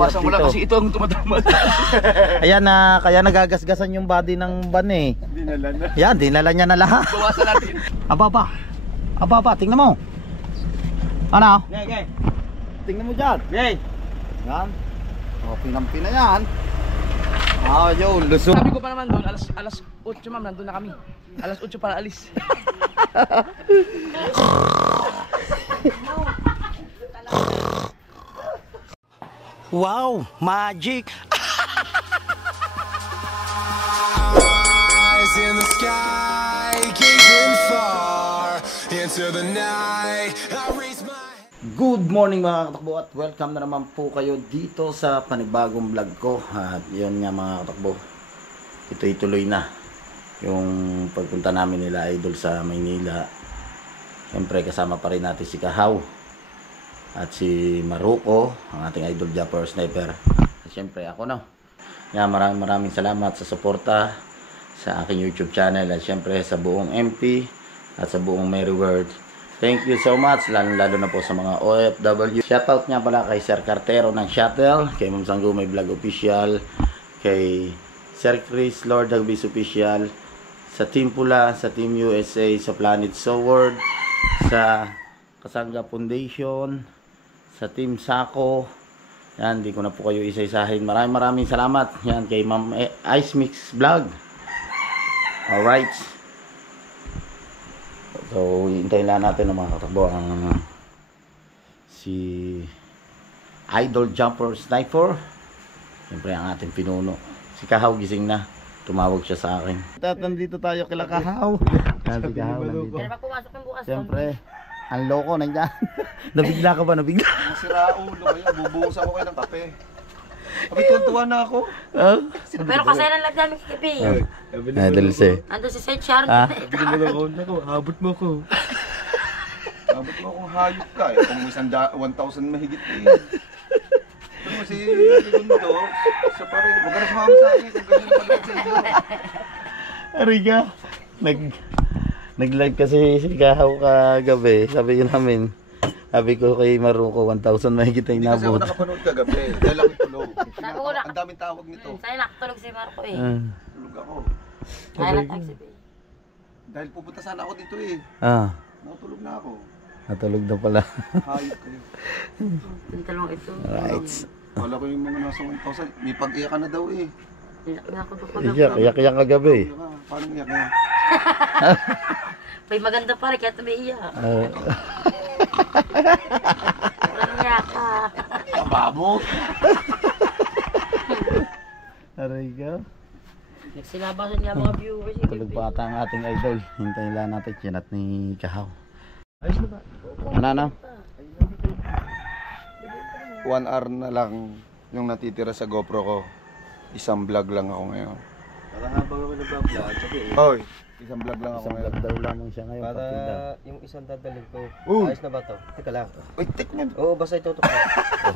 Pasang mo lang kasi ito ang tumatama. Ayan na, kaya nagagasgasan yung body ng van eh. Dinala na. Yan, dinala niya na lahat. Bawasan natin. Aba, tingnan mo. Ano? Okay. Tingnan mo dyan. Okay. Yan. O, pinampi na yan. Ah, yo, lusog. Sabi ko pa naman doon, alas 8 ma'am, nandun na kami. Alas 8 para alis. Wow, magic. Eyes in the sky, gazing far into the night. I raise my Good morning mga katakbo at welcome na naman po kayo dito sa panibagong vlog ko. At yun nga mga katakbo, ituloy na yung pagpunta namin nila idol sa Maynila. Siyempre kasama pa rin natin si Kahaw at si Maruko, ang ating idol Japper Sniper. At siyempre ako na. Maraming salamat sa suporta sa aking YouTube channel at siyempre sa buong MP at sa buong Merry World. Thank you so much, lalo na po sa mga OFW. Shoutout nga pala kay Sir Cartero ng Shuttle, kay Ma'am Sanggumay Vlog Official, kay Sir Chris Lord Hagbis Official, sa Team Pula, sa Team USA, sa Planet Sword, sa Kasanga Foundation, sa Team Sako. Yan, di ko na po kayo isa-isahin. Maraming salamat. Yan, kay Ma'am Ice Mix Vlog. Alright. So, hintayin lang natin ng mga katakbo ang si Idol Jumper Sniper. Siyempre ang ating pinuno. Si Kahaw gising na. Tumawag siya sa akin. Nandito tayo kila Kahaw. Si Kahaw nandito. Siyempre, ang loko nandiyan. Nabigla ka ba? Nabigla? Masira ulo kayo, bubuhusan ko kayo ng kape. Kami tuntuan na ako. Pero kasi nalag namin kikipi. Dulce. Ando si Saint Sharon. Bili mo lang ako, abot mo ko. Abot mo akong hayop ka eh. Kung may 1,000 mahigit eh. Ito mo si Segundo, sa pa rin. Huwag ka na sumama sa akin kung ganyan pag sa inyo. Ariga. Nag-live kasi si Kahaw kagabi. Sabi namin. Sabi ko kay Maruko, 1,000 mahigit na Hindi kasi ako inabot. nakapanood kagabi. Dahil ako tulog. Ang daming tawag nito. Sa'yo nakatulog si Marco eh. Tulog ako. Kaya nag-taxi ba eh. Dahil pupunta sana ako dito eh. Nakatulog na ako. Natulog na pala. Hayop kayo. Yung talong ito. Right. Wala ko yung mga nasa 1,000. May pag-iyak ka na daw eh. Iyak na ako doon Iyak kagabi. Iyak ka. Paano iyak ka? May maganda pa rin kaya ito may iyak. Parang iyak ka. Kababo. Ariga. Nagsilabasan nga mga viewers. Tulog pa ata ang ating idol. Hintayin lang natin chinat ni Kahaw. Ano? 1 hour na lang yung natitira sa GoPro ko. Isang vlog lang ako ngayon. Para habang ako nagpa-vlog, Hoy, isang vlog lang ako Isang ngayon. vlog daw lamang siya ngayon. para Partida. yung isang dadalhin ko. Oh. Ayos na ba to? Teka lang. Uy, tik mo. Oo, basta itutok ko.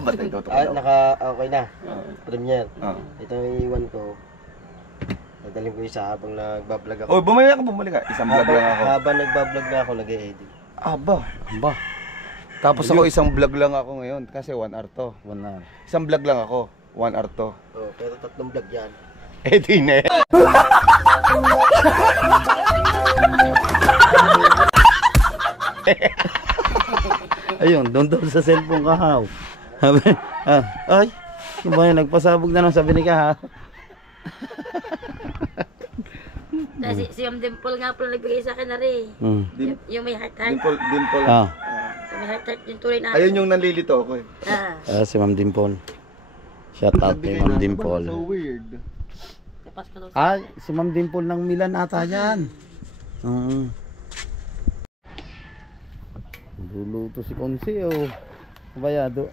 Ba't ito ito? Okay na. Premier. Ito yung iwan ko. Dadalhin ko isa habang nagbablog ako. Oy, bumalik ka. Isang vlog lang ako. Habang nagbablog na ako, nag-e-edit. Aba. Tapos ako isang vlog lang ako ngayon kasi 1 hour to. 1 hour. Isang vlog lang ako. 1 hour to. Oh, pero 3 vlog yan. Eh di na. Ayun, doon sa cellphone Kahaw. Sabi, ay, yung ba yun, nagpasabog na lang sabi ni Kahaw. Si Ma'am Dimple nga pala nagbigay sa akin na rin. Yung may heart-heart. Dimple. Yung may heart-heart yung tuloy na. Ayun yung nanlilito ako eh. Si Ma'am Dimple. Shout out kay Ma'am Dimple. So weird. Tapas ka daw. Si Ma'am Dimple ng Milan ata yan. Luluto si Konsi oh. Bayado.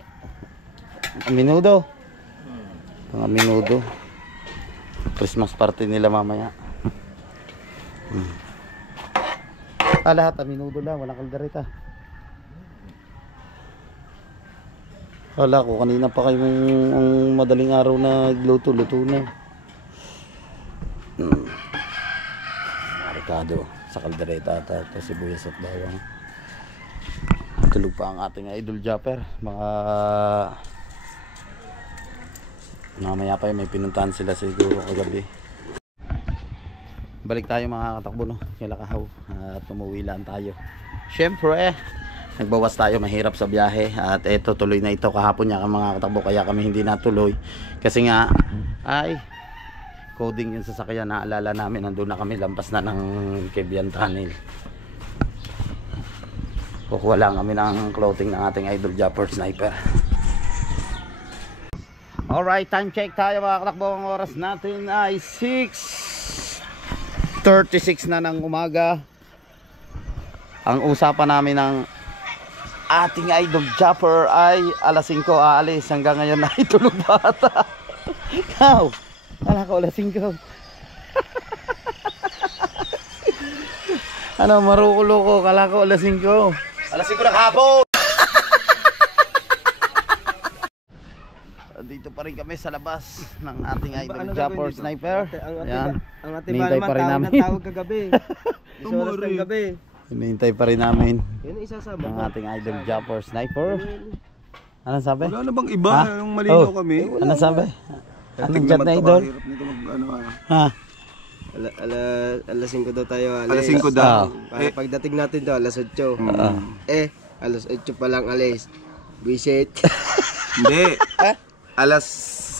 Minudo. Minudo. Christmas party nila mamaya. Lahat minudo lang, walang kaldereta. Kala ko kanina pa kayong ang madaling araw na luto-luto na. Ricardo sa kaldereta at sibuyas at bawang. Tulog pa ang ating idol Japper. Mga Mamaya pa may pinuntahan sila siguro kagabi. Balik tayo mga katakbo no, kila Kahaw at umuwi lang tayo. Syempre nagbawas tayo, mahirap sa biyahe at eto tuloy na ito. Kahapon niya mga katakbo kaya kami hindi natuloy kasi nga ay coding yung sasakyan. Naalala namin nandun na kami, lampas na ng Kebian Tunnel. Kukuha lang kami ng clothing ng ating idol Japper Sniper. Alright, time check tayo mga katakbo. Ang oras natin ay 6:36 na ng umaga. Ang usapan namin ng ating idol Japper ay alas 5 aalis. Hanggang ngayon ay tulog bata. Ikaw, kala ko alas 5. Ano, marukulo ko, kala ko alas 5. Alas 5 na kahapon. Dito pa rin kami sa labas ng ating idol Japper Sniper. Ayan, hinihintay pa rin namin. Tawag kagabi. Oras ng gabi. Hinihintay pa rin namin Yun ang isasama. ng ating idol Japper Sniper. Anong sabi? Wala na bang iba? Ha? Yung malinaw Oh. kami. Anong sabi? Anong Tingnan chat naman na to, idol? hirap nito ano, Ha? Alas 5 daw tayo alis. Alas 5 daw. Para pagdating natin daw, alas 8. Alas 8 pa lang alis. Visit. Hindi.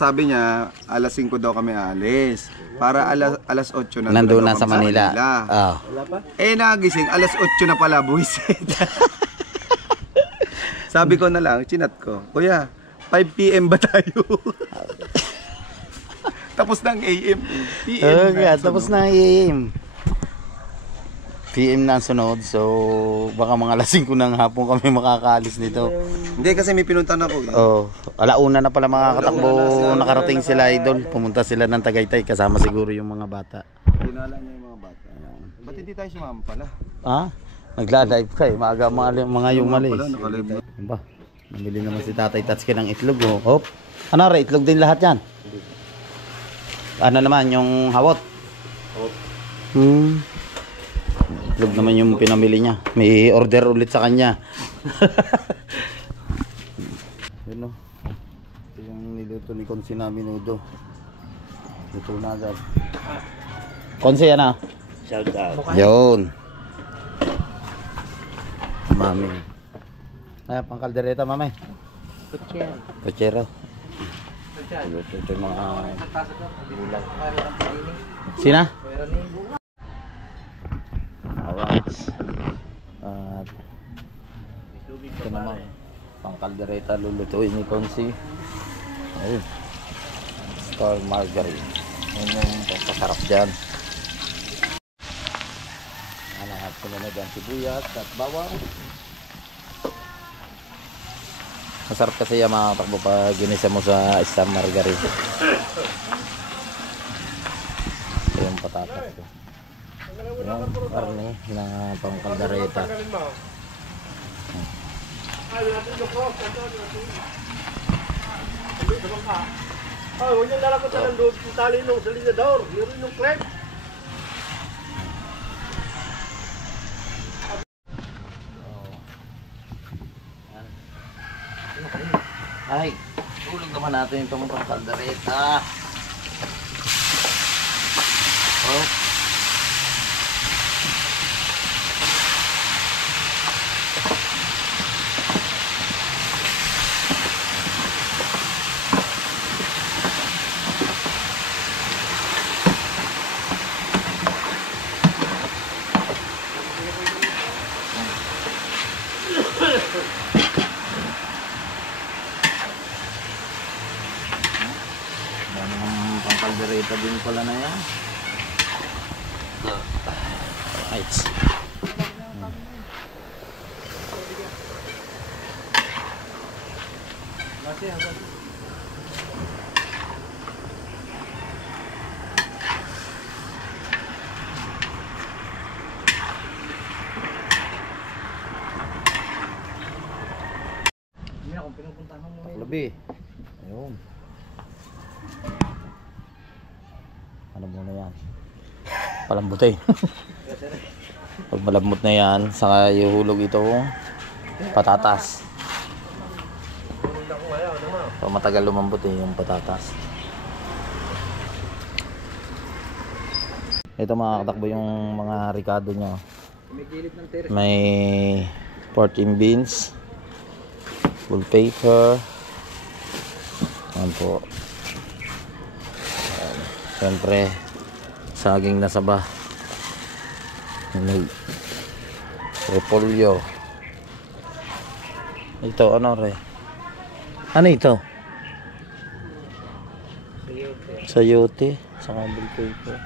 Sabi niya, alas 5 daw kami aalis. Para alas 8 na Nandun na daw sa kami Manila. Oh. Wala pa? Nagising, alas 8 na pala, buwisit. Sabi ko na lang, chinat ko, Kuya, 5 PM ba tayo? Tapos ng AM. PM Okay, tapos na AM. PM na ang sunod. So, baka mga alas 5 ng hapon kami makakaalis nito. Hindi kasi may pinuntan ako. Oh, alauna na pala mga katakbo. Nakarating sila idol. Pumunta sila ng Tagaytay kasama siguro yung mga bata. Dinala niya yung mga bata. Ba't hindi tayo sumama pala? Ha? Nagla-live ka eh. Maaga mga yung mali. Wala, nakalive na. Ano ba? Namili naman si Tatay Tatsuki ng itlog. Oh. Hop. Ano re? Itlog din lahat yan? Ano naman yung hawot? Hawot. Itlog naman yung pinamili niya. May order ulit sa kanya. Yun o. Ito yung niluto ni Konsi na minudo. Luto na agad. Konsi yan ah. Shout out. Yun. Mami. Ay, pang kaldereta mami. Kutsyan. Kutsero. Luto ito yung mga gulay. Sina? Alright. At ito naman pang kaldereta lulutuin ni Konsi. Ayun. Star margarine. Yan yung pampasarap dyan. At sinunod ang sibuyas at bawang. Masarap kasi yung mga takbo pag ginisa mo sa star margarine. Ito yung patatas ko. Yung karne na pangkaldereta. Huwag niyo lalakot sa nandun. Tali nung salinador. Meron yung clip. Ay, tulog naman natin itong pangkaldereta. Oh. Pangkaldereta din pala na yan. Right. Labi. Ayun. Ano muna yan? Palambutin. Pag malambot na yan, saka ihulog ito patatas. So matagal lumambot yung patatas. Ito mga katakbo yung mga ricado niya. May 14 beans, full paper. Ayan po. Ayan. Siyempre saging na saba. May repolyo. Ito ano re? Ano ito? Sayote. Saka full paper.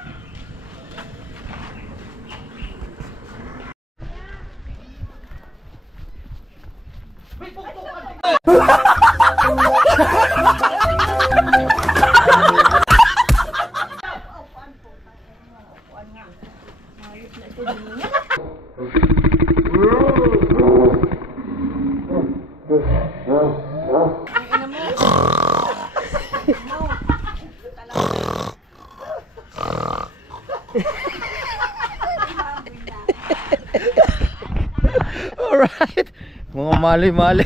Alright, mga mali-mali.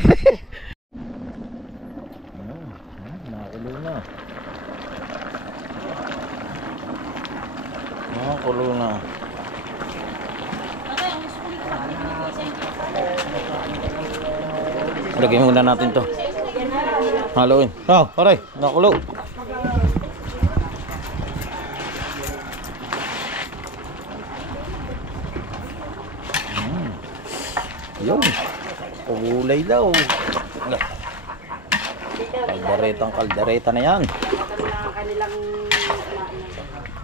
Nakakulo na. Nakakulo na. Lagay muna natin to. Haluin. Oh, aray, nakakulo. Yun. Kulay daw. Kaldereta na yan.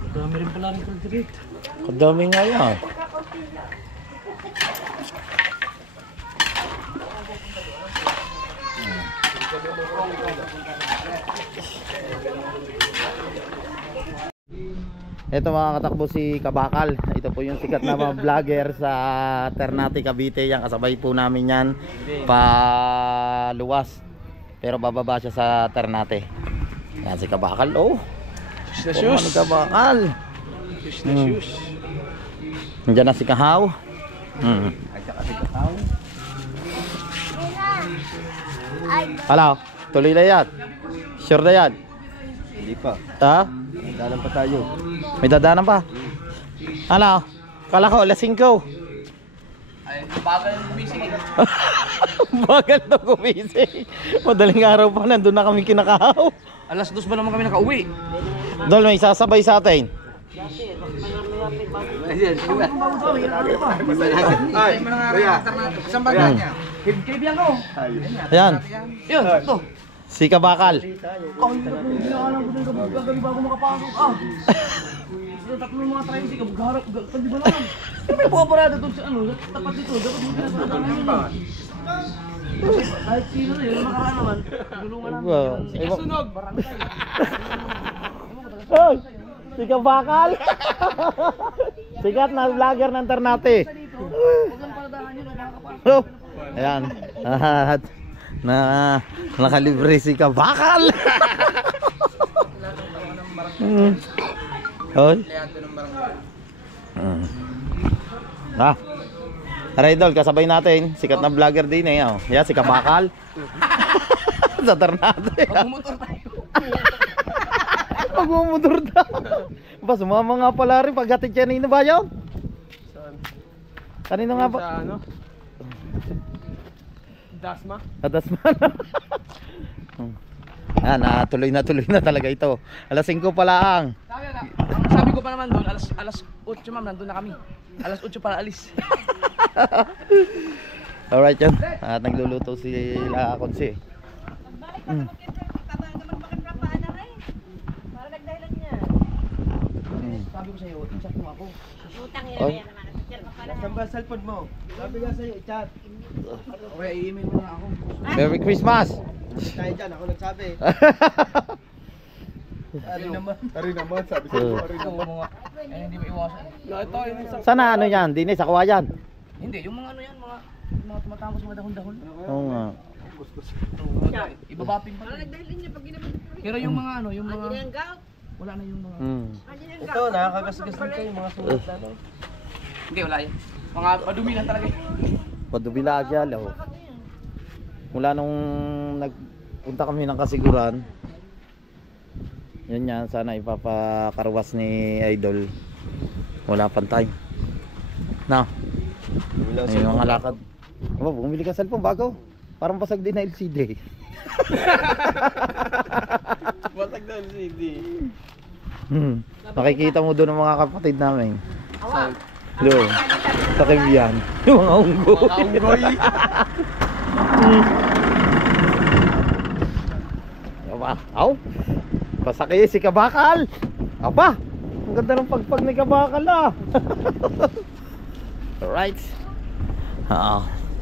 Kadami rin pala rin kaldereta. Kadami nga yan. Ito mga katakbo si Kabakal. Ito po yung sikat na mga vlogger sa Ternate, Cavite. Yan, kasabay po namin yan paluwas. Pero bababa siya sa Ternate. Yan si Kabakal. Oh, shoes na Kabakal. Nandiyan na si Kahaw. Hello, tuloy na yan. Sure na yan. Hindi pa. Ha? Dalan pa tayo. May dadanan pa. Ano? Kala ko, lasing ko. Ay, bagal yung gumising eh. Bagal na gumising. Madaling araw pa, nandun na kami kinakahaw. Alas 2 ba naman kami nakauwi? Dol, may sasabay sa atin. Ay, kuya. Isang bagal niya. Kaibigan ko. Ayan, Yun, ito. si Kabakal. Hindi na alam ko din gagawin bago makapasok. Sila tatlo mga tricycle, magharap. Hindi ba naman? May buwaparada doon sa ano, tapat dito. Dapat mo pinasadaman yun. Kahit sino na yun, nakaraan naman. Gulungan namin. Sunog! Barangay. Hoy, si Kabakal. Sikat na vlogger ng Ternate. Huwag lang paladahan yun, nakakapasok. Oh, ayan. At nakalibre si Kabakal. Hoy. Tara idol, kasabay natin. Sikat na vlogger din eh. Oh. Yan, si Kabakal. Sa Ternate. Magmumotor tayo. Magmumotor daw. Ba, sumama nga pala rin. Paghatid siya na ba yun? Kanino nga ba? Sa ano? Dasma? Dasma na. Tuloy na talaga ito. Alas 5 pa lang. Sabi ko pa naman doon, alas 8 ma'am, nandun na kami. Alas 8 para alis. Alright yan. At nagluluto si La Consi. Sabi ko sa'yo, chat mo ako. Utang Oy. yan naman. Saan ba cellphone mo? Sabi nga sa'yo, i-chat. Okay, i-email mo na ako. Merry Christmas! Tayo dyan, ako nagsabi. Ari naman. Ari naman, sabi ko. Ikaw mo nga. Eh, hindi mo iwasan. Ito, yun yung Sana ano yan? Dini sa kawayan? Hindi, yung mga ano yan, mga tumatapos mga dahon-dahon. Oo nga. Ibabapin pa. Pero yung mga ano, yung mga... Wala na yung mga... Ito, nakakagasgas din kayo, mga sulat na no? Hindi, wala yan. Mga madumi lang talaga. Padubilagya law. Mula nung nagpunta kami ng Kasiguran, yun yan, sana ipapakarwas ni Idol Wala pang time. Na. Ayun yung alakad. Oh, bumili ka cellphone bago. Parang basag din na LCD. Basag na LCD. Makikita mo doon ang mga kapatid namin. Doon. Sa Kibian. Yung mga unggoy. Mga unggoy. Aba, aw. Pasakay si Kabakal. Aba, ang ganda ng pagpag ni Kabakal ah. Alright.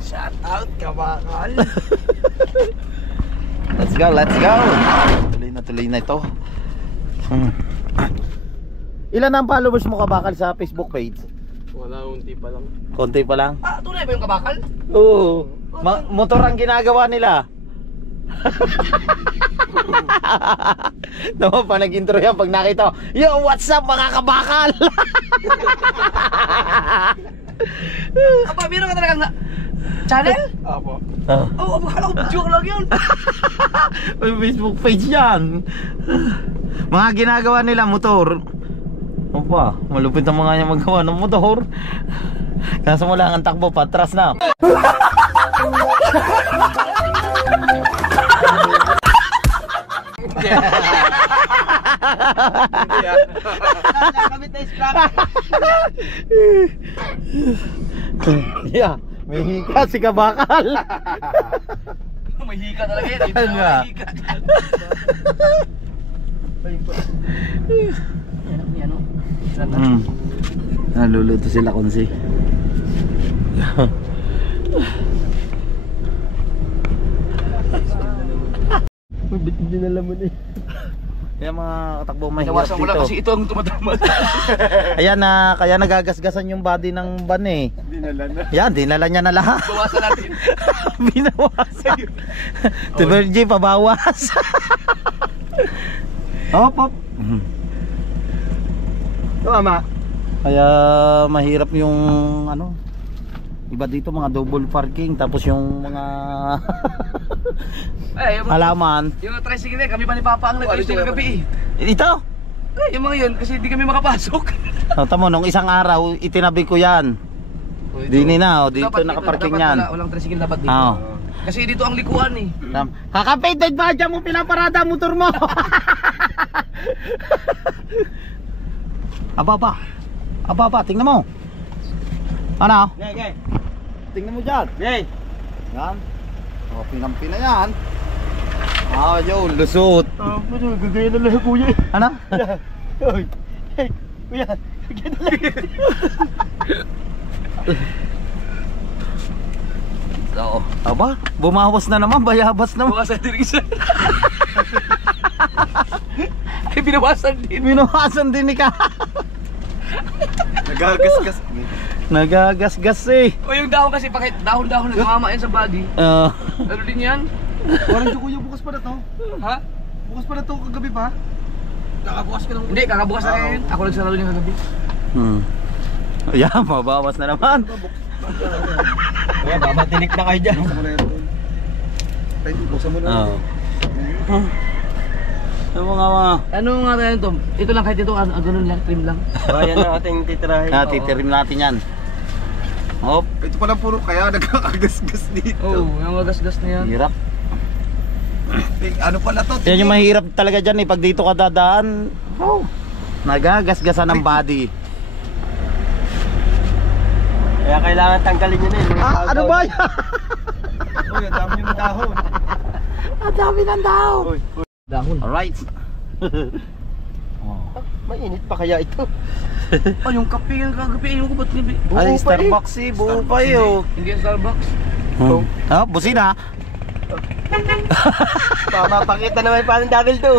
Shout out Kabakal. Let's go, let's go. Tuloy na ito. Ilan ang followers mo Kabakal sa Facebook page? Wala, unti pa lang. Konti pa lang. Ah, tunay ba yung kabakal? Oo. Motor ang ginagawa nila. Naman pa nag-intro yan pag nakita ko, yo, what's up mga Kabakal? Aba, meron ka talagang channel? Apo. Oo, akala ko joke lang yun. May Facebook page yan. Mga ginagawa nila motor. Opa, malupit ang mga niya magawa ng motor. Kaso mo lang ang takbo, patras na. Kami tayo scrap. Yeah, may hika si Kabakal. May hika talaga yan. Ano nga? Yan o. Naluluto sila kunsi. Ba't hindi nalaman eh? Kaya mga katakbo mahirap Nawasan ko lang dito. kasi ito ang tumatama. Ayan na, kaya nagagasgasan yung body ng van eh. Dinala na. Yan, dinala niya na lahat. Bawasan natin. Binawasan. Tibergy, pabawas. Hop, hop. Tama. Kaya mahirap yung ano. Iba dito mga double parking tapos yung mga Yung halaman. Yung tricycle na kami pa ni Papa ang nag-ayos ng gabi Ito. yung mga yun kasi hindi kami makapasok. Tama nung isang araw itinabi ko yan. Dini na, dito Dapat nakaparking dapat yan. Walang tricycle dapat dito. Oo. Kasi dito ang likuan eh. Kakapated ba dyan mo pinaparada motor mo? Aba, tingnan mo. Ano? Okay. Tingnan mo dyan. Okay. Yan. O, pinampi na yan. Yo, lusot. Gagaya na lang kuya. Ano? Oy. Hey, kuya. Gagaya na lang. Oo. Aba, bumawas na naman, bayabas naman. Bawasan din isa. Ay, binawasan din. Binawasan din ni ka. Nagagasgas. Nagagasgas eh. O yung dahon kasi, pakit dahon-dahon na tumama yan sa body. Ano din yan? Parang yung kuya bukas pa na to. Ha? Bukas pa na to kagabi pa. Kakabukas ka lang. Hindi, kakabukas na rin. Ako nagsarado niya kagabi. Ayan, mabawas na naman. Kuya, babatinik na kayo dyan. Buksan mo na yan. Tay, buksan mo na. Ano mga Ano nga tayo ito? Ito lang kahit ito, ganun lang, trim lang. Ayan ang ating titirahin. titirim natin yan. Hop, Ito palang puro kaya nagkakagasgas dito. Oo, yung magasgas na yan. hirap. Ano pala to? Yan yung mahirap talaga dyan eh. Pag dito ka dadaan, nagagasgasan ng body. Kaya kailangan tanggalin nyo na yun. Ano ba yan? Uy, ang dami yung dahon. Ang dami ng daw. Dahon. Alright. Mainit pa kaya ito? Oh, yung kape yung kagabi, yung ko ba't gabi? Ay, Starbucks eh. Buo pa yun. Hindi yung Starbucks. Busina. Papakita naman paano double to.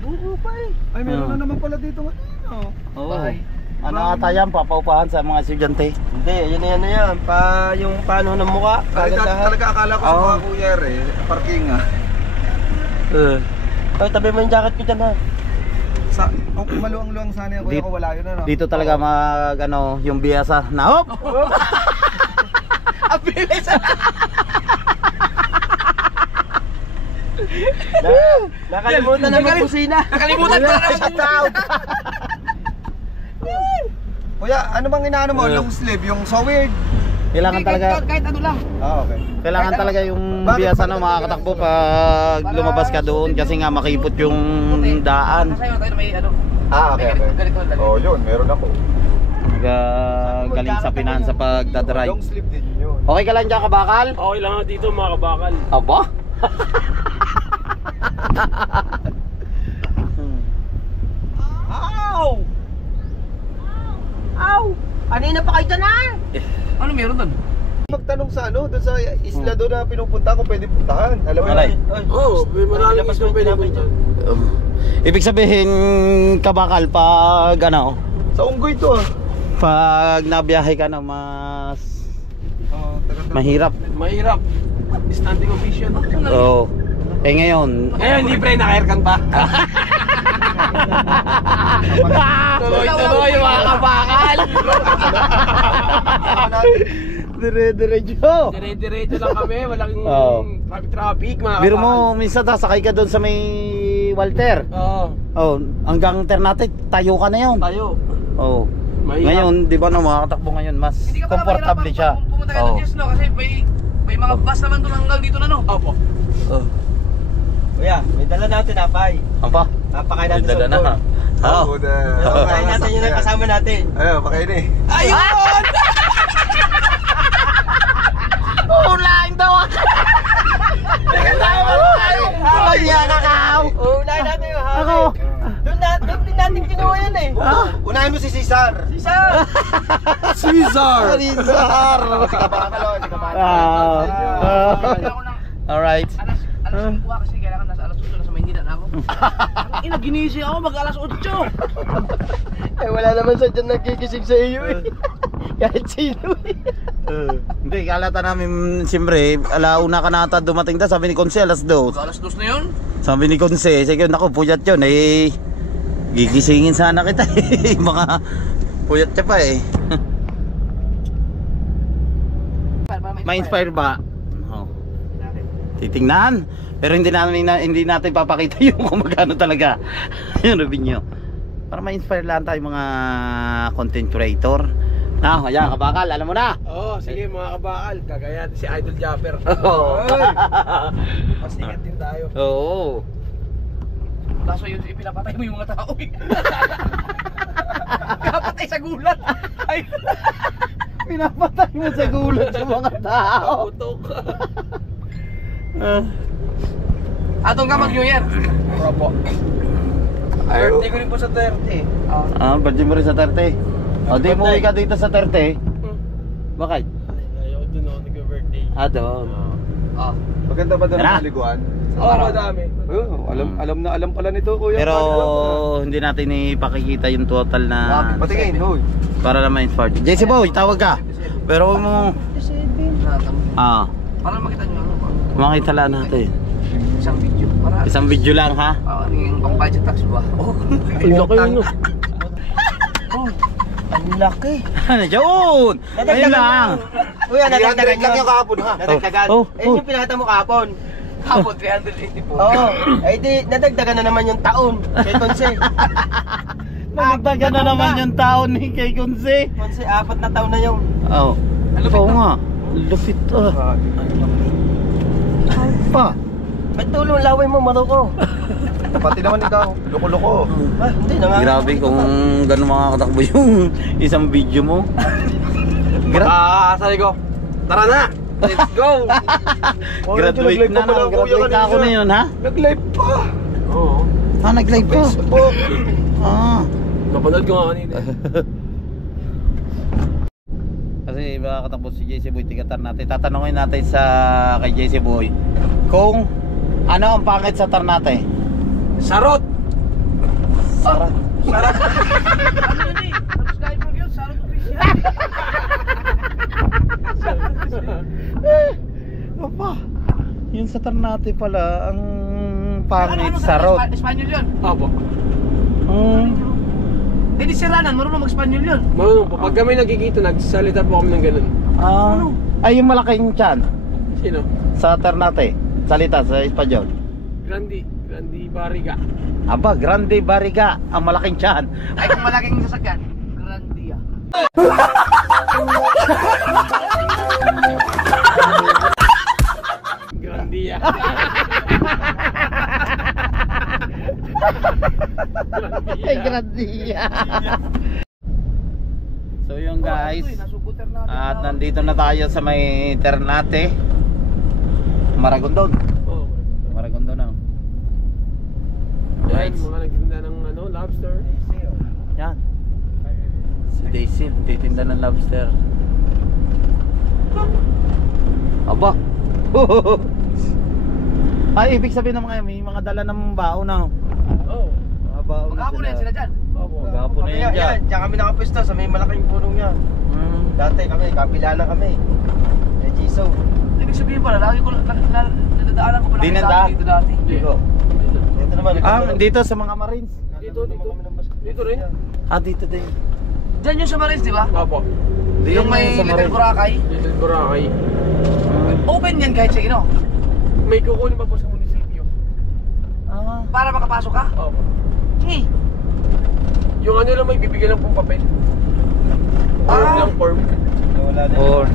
Buo pa eh. Ay, meron na naman pala dito ngayon. Oo. Bye. Ano ata yan? Papaupahan sa mga estudyante. Hindi, yan yan. Yung paano ng mukha. Ay, Kagandahan. talaga akala ko sa mga kuya parking ah. Ay, tabi mo yung jacket ko dyan ha. Kung maluwang-luwang sana yung kuya ko, wala yun ano. Dito talaga yung biyasa na hop. Ang bilis! Nakalimutan na mag-kusina. Nakalimutan ko na naman. Kuya, ano bang inaano mo? Long sleeve, yung so weird. Kailangan talaga, Kahit ano lang. Okay. kailangan talaga yung biyasan ng mga katakbo pag lumabas ka doon kasi nga makipot yung daan. Sa'yo tayo na may ano. Okay. Oh, yun, meron ako. Galing sa pinansa pag dadrive. Long sleeve din yun. Okay ka lang dyan, kabakal? Okay lang ako dito mga kabakal. Aba? Ow! Ow! Kanina pa kayo dyan ah! Ano meron doon? Magtanong sa ano, doon sa isla doon na pinupunta ko, pwede puntahan. Alam mo Alay. Oo, may maraming isang pwede punta. Ibig sabihin, kabakal, pag ano, Sa Unggoy to ah. pag nabiyahe ka na mas mahirap. Mahirap. Standing ovation. Oo. Eh ngayon, Ngayon, libre naka-aircon pa. Tuloy-tuloy mga kabakal. dire-diretso. Dire-diretso lang kami, walang Oo. traffic mga kabakal. Biro mo, minsan sakay ka doon sa may Walter. Oo. Oh, hanggang Ternate, tayo ka na yun. Tayo. Oh. Mahirap. Ngayon, di ba na mga katakbo ngayon, mas Hindi ka pala komportable mahirapan siya. kung pumunta ka ng Oh. Jess, no? Kasi may mga bus naman doon hanggang dito na, no? Opo. Oh. Kuya, may dala natin napay. Ano pa? Napakain natin May dala sa na. motor. Oh. Napakain natin yung kasama natin. Ayun, pakain eh. Ayun! Uulain daw ako! Uulain yan ako! Unahin natin yung hawak. Ako! Doon din natin kinuha yan eh. Unahin mo si Cesar. Isa! Caesar! Si Kabakalo, si Kabakalo. Ako ng Alright. alas 5 kasi kailangan nasa alas 8 nasa Maynila na ako. Ang ina, ginising ako mag alas 8. Eh wala naman sa dyan nagkikisig sa iyo eh. Kahit sino eh. Hindi, kalata namin, siyempre, alauna ka na ata dumating da, sabi ni Conce, alas 2. Alas 2 na yun? Sabi ni Conce, sige, naku, puyat yun, eh, gigisingin sana kita, eh, mga puyat siya pa, eh. Ma-inspire ba? Oh. Titingnan, pero hindi natin papakita yung kung magkano talaga yung revenue. Para ma-inspire lang tayo mga content creator. Ayan, kabakal, alam mo na. Oo, sige mga kabakal. Kagaya si Idol Japper. Oo. Pasikat din tayo. Oo. Kaso yun, pinapatay mo yung mga tao eh. Pinapatay sa gulat. Ay. Pinapatay mo sa gulat sa mga tao. Putok. Atong ka mag-New Year. Opo. Birthday ko rin po sa 30. Birthday mo rin sa 30. O, di mo ka dito sa 30. Bakit? Ayaw doon ako nag-birthday. Doon. Maganda ba doon Tara. ang paliguan? Oo, madami. Alam pala nito, kuya. Pero hindi natin ipakikita yung total na Patingin, hoy. para na ma-inspire. JC Boy, tawag ka. Pero huwag mo Para makita nyo ano ba? makita lang natin. Isang video. Para Isang video lang ha. ano yung pang budget tax ba? Oh. Ang laki yun. Ang laki. Ano yun? Ayun lang. Kuya, nadagdagan lang yun. yung kahapon ha. Nadagdagan. Oh, Eh, oh. yung pinakita mo kahapon. Kapon 384. Oo. Eh di, nadagdagan na naman yung taon. Kay Conce. Nagtaga na naman yung taon ni kay Conce. Conce, 4 na taon na yung... Oo. Oo nga. Lupit pa. Ba't tulong laway mo, Maroko? Pati naman ikaw, loko-loko. Hindi na nga. Grabe kung gano'n makakatakbo yung isang video mo. Sabi ko, tara na! Let's go! Graduate na na. Graduate na ako na yun ha. Nag-live pa. Oo. Nag-live po. Facebook. Napanood ko nga kanina. Kasi makakatakbo si JC Boy, tigatan natin. Tatanungin natin sa kay JC Boy kung ano ang pangit sa Ternate. Sarot! Sarap. Ano yun eh? Subscriber yun, Sarot Official. Opa, yun sa Ternate pala ang pangit, sarot. Espanyol yun. Opo. Eh di si Ranan, marunong mag-Espanyol yun. Marunong po. Pag kami nagkikita, nagsalita po kami ng ganun. Ay, yung malaking tiyan Sino? sa Ternate, salita sa Espanyol. Grandi Barriga. Aba, Grande Barriga, ang malaking tiyan. Ay kung malaking sasakyan, Grandia. Grandia. Ay, Grandia. So yun guys, at nandito na tayo sa may Ternate, Maragondon. Oh, Maragondon na. yan, mga nagtinda ng ano, lobster. Yan. Si Daisy, titinda ng lobster. Aba. Ay, ibig sabihin ng mga may mga dala ng baon na. Oh. Mga baon na Magkapon na sila dyan. Opo. Magkapon na yan dyan. Diyan kami nakapwesto sa may malaking punong yan. Dati kami, kapila na kami. May Jiso. Ibig sabihin pala, lagi ko nadadaanan ko pala Dinanda? dito dati. Dito. Dito naman. Dito sa mga Marines. Dito. Dito rin. Dito din. Diyan yung sa Marines, di ba? Opo. Yung may sa Little Marines. Boracay. Little Boracay. Open yan kahit sa ino. May kukunin pa po sa munisipyo. Para makapasok ka. Opo. Yung ano lang may bibigyan ng pong papel. Form lang, form. Wala na. Or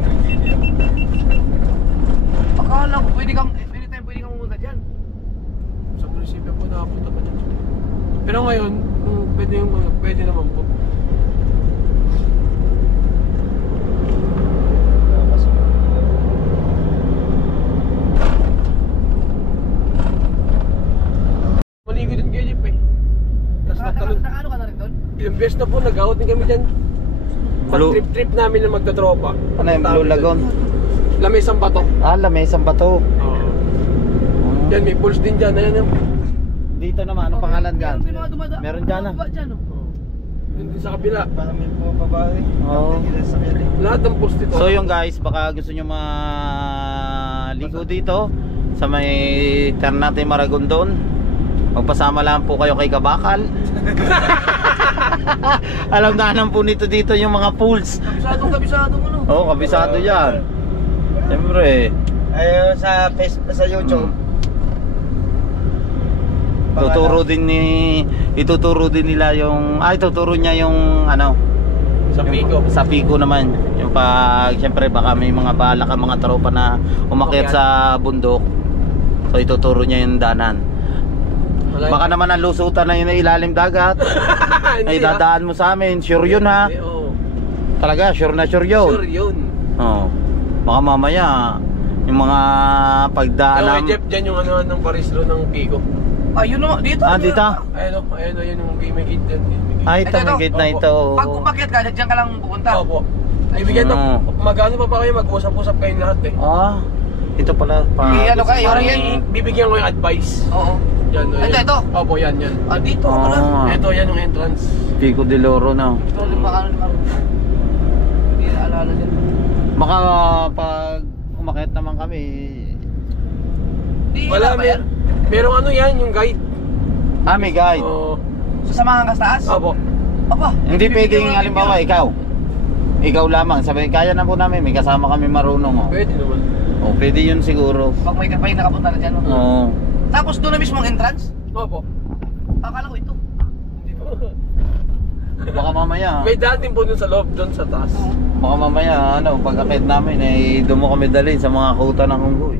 akala ko pwede kang pumunta dyan. Sa munisipyo po nakapunta pa dyan. Pero ngayon, pwede naman po. Maligo din kayo, Jeep eh. Tapos nagtalon. Nakaano ka na rin doon? Ilang beses na po, nag-out din kami dyan. Pag Blue- trip namin na magtatropa. ano yung Blue Lagoon? Lamesang bato. Lamesang bato. Oo. Yan, may pools din dyan. Ayan yan. Dito naman, anong pangalan dyan? May mga dumadaan. Meron dyan Baba dyan, oh. Yun din sa kabila. Parang may pumababae. Oo. Sa kiri. Lahat ng pools dito. So yung guys, baka gusto nyo maligo dito sa may Ternate Maragondon, magpasama lang po kayo kay Kabakal. Alam na po nito dito yung mga pools. Kabisado mo, no? Oo, kabisado yan. Siyempre. Ayun sa Facebook, sa YouTube. Ituturo din nila yung ituturo niya yung ano Sa Pico. sa Pico naman yung pag siyempre baka may mga balak ang mga tropa na umakyat sa bundok, so ituturo niya yung danan. Baka naman ang lusutan na yun ay ilalim dagat ay dadaan mo sa amin, sure yun ha. Oo. Talaga sure na sure yun. Sure yun. Oo. Baka mamaya yung mga pagdaan Yung nam- Jeff dyan yung ano ng parislo ng Pico. Ayun naman, dito. dito. Ayun o, yun yung game gate dyan. Ito may gate na ito. Pag umakyat ka, dyan ka lang pupunta. Opo. Ibigyan ng magano pa kayo, mag-usap-usap kayong lahat eh. Ito pala pa. Ano kayo? Parang Yan. bibigyan ko yung advice. Oo. Yan, Ito. Opo, yan. Dito ako na. Ito, yan yung entrance. Pico de Loro na. Ito, lima. Hindi na alala din. Baka pag umakyat naman kami. Wala, merong ano yan, yung guide. May guide. Oo. Sasamahan ka sa taas? Opo. Aba. Hindi pwedeng halimbawa ikaw lamang. Sabi kaya na po namin, may kasama kami marunong. Pwede naman. Pwede yun siguro. Pag may kapay nakapunta na dyan. No? Oo. Tapos doon na mismo ang entrance? Opo. Akala ko ito. Baka mamaya. May dating po dun sa loob, dun sa taas. Baka mamaya pag akit namin doon mo kami dalhin sa mga kuta ng Hunggoy.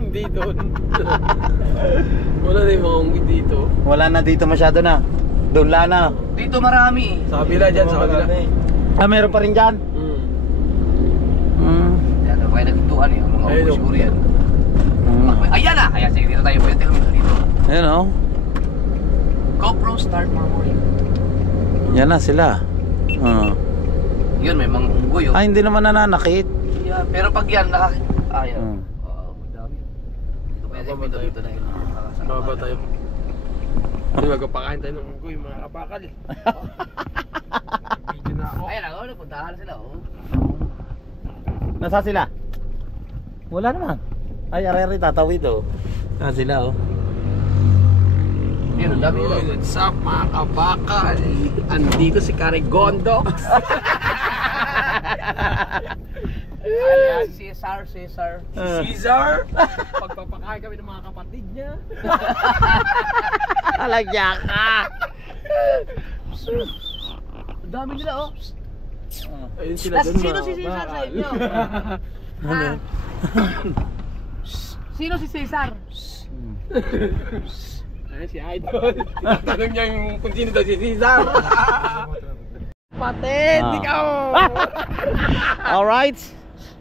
Hindi doon. Wala na yung mga unggi dito. Wala na dito masyado na. Doon lang na. Dito marami. Sa kabila dyan, sa kabila. Meron pa rin dyan. Yan, kaya nagtintuan eh. Mga Ayun, upo siguro yan. Ayan na! Ayan, sige dito tayo. Pwede kami dito. Ayun o. GoPro Start Memory. Yan na sila. Yun, may mga unggoy. Oh. Hindi naman nananakit. Yeah, pero pag yan, yan. Hmm. Dami. Dito pwede kami dito dahil nakakasama. Baba tayo. Hindi magpapakain tayo ng unggoy, mga kapakal. Video na ako. Ayan, puntahan sila. Oh. Nasa sila? Wala naman. Ay, arere tatawid Nasa sila Yan, ang dami nila. What's up mga kabakal? Andito si Carigondo. Ayan, Cesar. Caesar. Pagpapakain kami ng mga kapatid niya. Alagya ka. Dami nila oh. Ayun sila Tas, dun, sino si Cesar sa inyo? Ha? Sino si Cesar? Ayun si Idol. Tanong niya yung kung sino daw si Cesar. Pated, ikaw! Alright.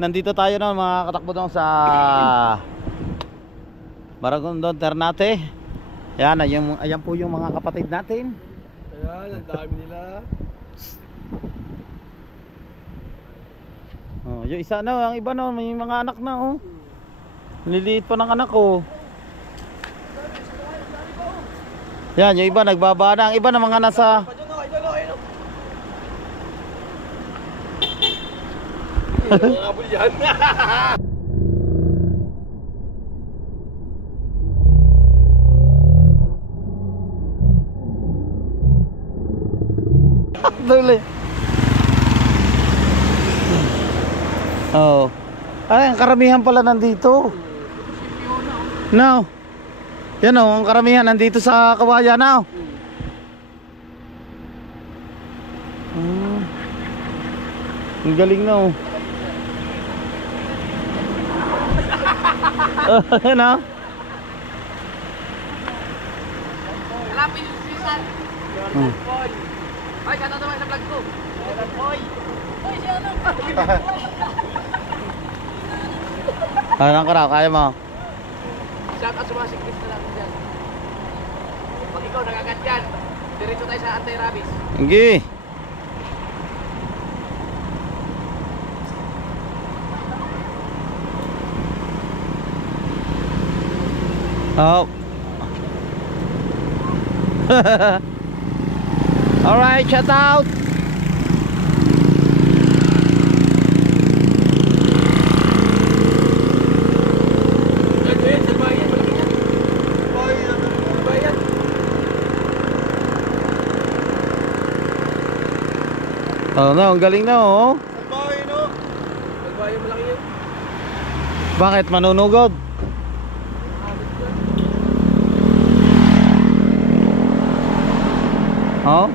Nandito tayo na mga katakbo doon sa Maragondon, Ternate. Yan, ayan po yung mga kapatid natin. Ayan, ang dami nila. Oh, yung isa na, ang iba na, may mga anak na oh. Liliit pa ng anak ko. Yan, yung iba nagbaba na, ang iba na mga nasa Habol yan. Dali. Oh. Ay, ang karamihan pala nandito. No. Yan oh, ang karamihan nandito sa Kawayan na. Ang galing na oh. Ano? Malapit yung si Cesar. Boy. Ay, kata naman sa vlog ko. Boy. Boy, siya ano? Anong karaw, kaya mo? Shout out sa mga siklista natin dyan. Pag ikaw nagagat dyan, diretso tayo sa anti-rabies. Hindi. Oh. Alright, shout out. Ayun, sa bayan, malaki yan. Sa bayan. Oh, no, ang galing na oh. Sa bayan, malaki yan. Bakit manunugod? Oh?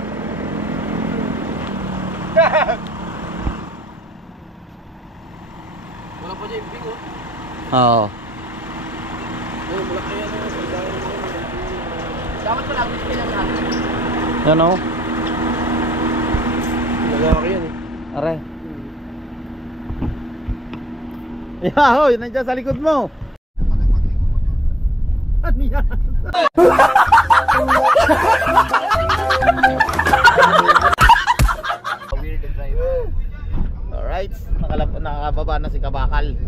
Wala pa dyan yung bing, oh. Oo. Ayun, malaki yan. Sa bayan. Dapat pala ang gusto nila natin. Yan oh. Malaki yan, eh. Are. Yahoy, nandiyan sa likod mo. Ano yan? Alright, nakababa na si Kabakal.